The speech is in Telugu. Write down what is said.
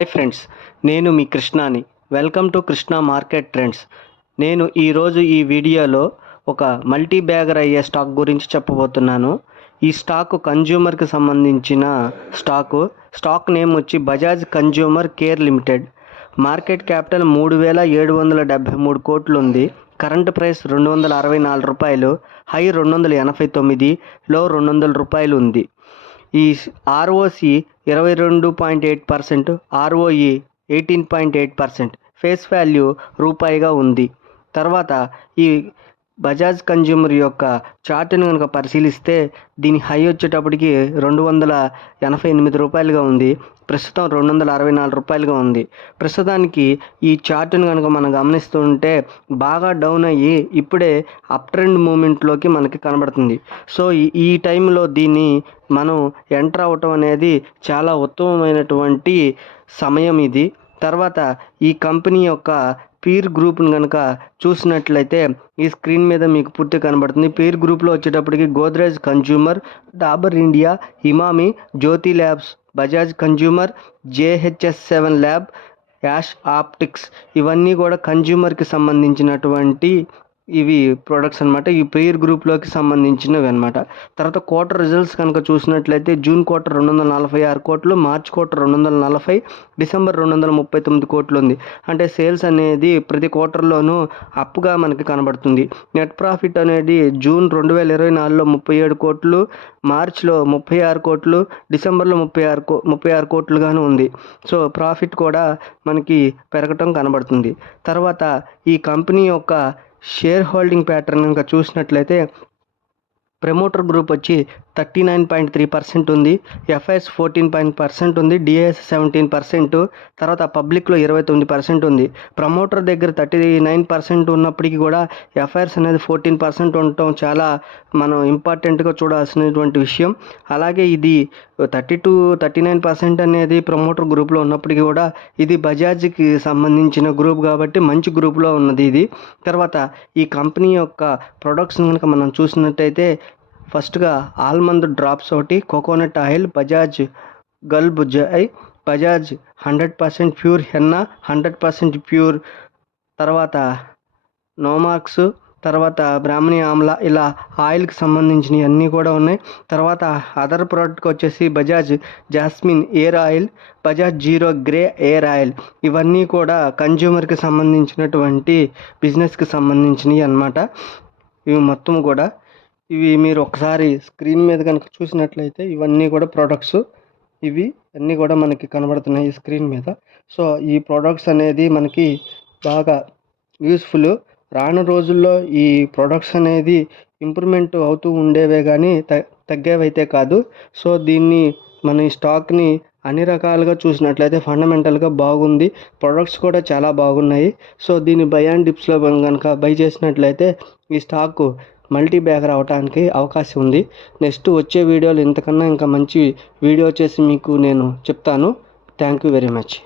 హాయ్ ఫ్రెండ్స్, నేను మీ కృష్ణాని. Welcome to Krishna market trends. నేను ఈరోజు ఈ వీడియోలో ఒక మల్టీ బ్యాగర్ అయ్యే స్టాక్ గురించి చెప్పబోతున్నాను. ఈ స్టాక్ కన్జ్యూమర్కి సంబంధించిన స్టాక్ నేమ్ వచ్చి Bajaj consumer care limited. Market capital 3,773 కోట్లు ఉంది. కరెంట్ ప్రైస్ ₹264, హై 289, లో ₹200 ఉంది. ఈ ఆర్ఓసి 22.8%, ఆర్ఓఈ 18.8%, ఫేస్ వాల్యూ రూపాయిగా ఉంది. తర్వాత ఈ బజాజ్ కన్జ్యూమర్ యొక్క చార్ట్ని కనుక పరిశీలిస్తే దీని హై వచ్చేటప్పటికి ₹288గా ఉంది. ప్రస్తుతం ₹264గా ఉంది. ప్రస్తుతానికి ఈ చార్ట్ని కనుక మనం గమనిస్తుంటే బాగా డౌన్ అయ్యి ఇప్పుడే అప్ ట్రెండ్ మూమెంట్లోకి మనకి కనబడుతుంది. సో ఈ టైంలో దీన్ని మనం ఎంటర్ అవ్వటం అనేది చాలా ఉత్తమమైనటువంటి సమయం ఇది. తర్వాత ఈ కంపెనీ యొక్క పీర్ గ్రూప్ని కనుక చూసినట్లయితే ఈ స్క్రీన్ మీద మీకు పూర్తి కనబడుతుంది. పీర్ గ్రూప్లో వచ్చేటప్పటికి Godrej consumer, Dabur India, Emami, Jyothy labs, Bajaj consumer, JHS7 lab, యాష్ ఆప్టిక్స్ ఇవన్నీ కూడా కన్జ్యూమర్కి సంబంధించినటువంటి ఇవి ప్రొడక్ట్స్ అనమాట. ఈ పీర్ గ్రూప్లోకి సంబంధించినవి అనమాట. తర్వాత క్వార్టర్ రిజల్ట్స్ కనుక చూసినట్లయితే జూన్ క్వార్టర్ 246 కోట్లు, మార్చ్ క్వార్టర్ 240, డిసెంబర్ 239 కోట్లు ఉంది. అంటే సేల్స్ అనేది ప్రతి క్వార్టర్లోనూ అప్గా మనకి కనబడుతుంది. నెట్ ప్రాఫిట్ అనేది జూన్ 2024లో 37 కోట్లు, మార్చ్లో 36 కోట్లు, డిసెంబర్లో 36 కోట్లుగాను ఉంది. సో ప్రాఫిట్ కూడా మనకి పెరగటం కనబడుతుంది. తర్వాత ఈ కంపెనీ యొక్క షేర్ హోల్డింగ్ ప్యాటర్న్ కనుక చూసినట్లయితే ప్రమోటర్ గ్రూప్ వచ్చి 39.3% ఉంది, ఎఫ్ఐఎస్ 14% ఉంది, డిఐఎస్ 17%, తర్వాత పబ్లిక్లో 29% ఉంది. ప్రమోటర్ దగ్గర 39% ఉన్నప్పటికీ కూడా ఎఫ్ఐఆర్స్ అనేది 14% ఉండటం చాలా మనం ఇంపార్టెంట్గా చూడాల్సినటువంటి విషయం. అలాగే ఇది 39% అనేది ప్రమోటర్ గ్రూప్లో ఉన్నప్పటికీ కూడా ఇది బజాజ్కి సంబంధించిన గ్రూప్ కాబట్టి మంచి గ్రూప్లో ఉన్నది ఇది. తర్వాత ఈ కంపెనీ యొక్క ప్రొడక్ట్స్ కనుక మనం చూసినట్టయితే ఫస్ట్గా ఆల్మండ్ డ్రాప్స్ ఒకటి, కోకోనట్ ఆయిల్, బజాజ్ గల్బ్ జై, బజాజ్ 100% ప్యూర్ హెన్నా, 100% ప్యూర్, తర్వాత నోమాక్స్, తర్వాత బ్రాహ్మణి ఆమ్లా, ఇలా ఆయిల్కి సంబంధించినవి అన్నీ కూడా ఉన్నాయి. తర్వాత అదర్ ప్రోడక్ట్కి వచ్చేసి Bajaj jasmine air oil, Bajaj zero grey air oil, ఇవన్నీ కూడా కన్జ్యూమర్కి సంబంధించినటువంటి బిజినెస్కి సంబంధించినవి అన్నమాట. ఇవి మొత్తం కూడా ఇవి మీరు ఒకసారి స్క్రీన్ మీద కనుక చూసినట్లయితే ఇవన్నీ కూడా ప్రొడక్ట్స్, ఇవి అన్నీ కూడా మనకి కనబడుతున్నాయి ఈ స్క్రీన్ మీద. సో ఈ ప్రొడక్ట్స్ అనేది మనకి బాగా యూస్ఫుల్. రాను రోజుల్లో ఈ ప్రొడక్ట్స్ అనేది ఇంప్రూవ్మెంట్ అవుతూ ఉండేవే కానీ తగ్గేవైతే కాదు. సో దీన్ని మన ఈ స్టాక్ని అన్ని రకాలుగా చూసినట్లయితే ఫండమెంటల్గా బాగుంది. ప్రొడక్ట్స్ కూడా చాలా బాగున్నాయి. సో దీన్ని బై అండ్ డిప్స్లో కనుక బై చేసినట్లయితే ఈ స్టాక్ మల్టీ బ్యాగర్ అవడానికి అవకాశం ఉంది. నెక్స్ట్ వచ్చే వీడియోలు ఇంతకన్నా ఇంకా మంచి వీడియో చేసి మీకు నేను చెప్తాను. Thank you very much.